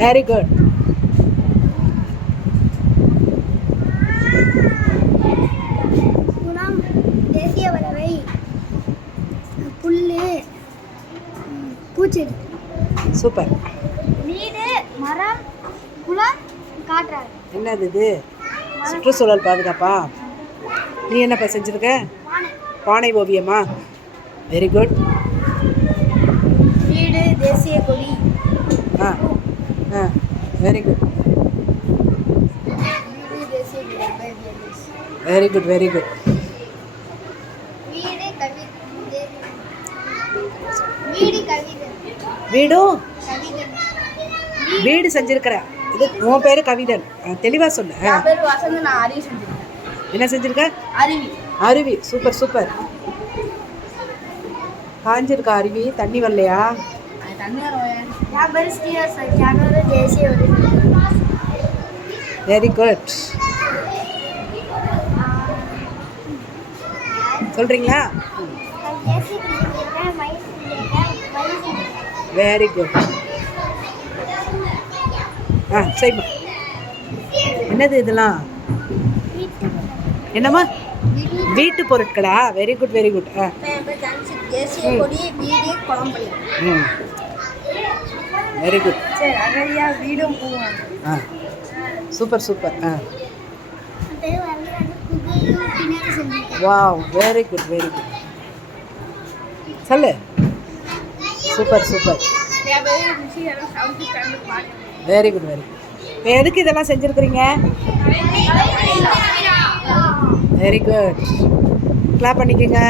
Very good. குணம் தேசிய பறவை. புல்லு பூச்செடி. சூப்பர். வீடு மரம் குளம் காற்றாறு. என்னது இது? சுற்றுச்சூழல் பாதுகாப்பா? நீ என்னப்பா செஞ்சுருக்க? பானை ஓவியமா? Very good. வீடு தேசிய கொடி. ஆ ஆ வெரி குட். வீடு தேசிய கொடி. Very good very good. வீடு கவிதை. வீடு கவிதை. வீடும் கவிதை. வீடு செஞ்சிருக்கிற. இது உன் பேர் கவிதன். தெளிவாக சொல்லு. என் பேர் வசந்த். நான் அருவி செஞ்சிருக்கேன். என்ன செஞ்சிருக்க? அருவி. அருவி. Super super. காஞ்சிருக்கா அருவி? தண்ணி வரலையா? தண்ணி வரும். என் பேர் ஸ்ரீஹர்ஷன். என்னோட தேசிய கொடி. Very good. சொல்கிறீங்களா? Very good. ஆ சரிம்மா. என்னது இதெல்லாம்? என்னம்மா? வீட்டு பொருட்களா? Very good very good. ஆ தேசிய கொடி வீடு குளம்படி. ம் வெரி குட். சரி அகழியா வீடும் பூவும். ஆ சூப்பர் சூப்பர். ஆ wow very good very good. சொல்லு. Super super. Very good very good. இப்போ எதுக்கு இதெல்லாம் செஞ்சுருக்குறீங்க? Very good. கிளாப் பண்ணிக்கோங்க.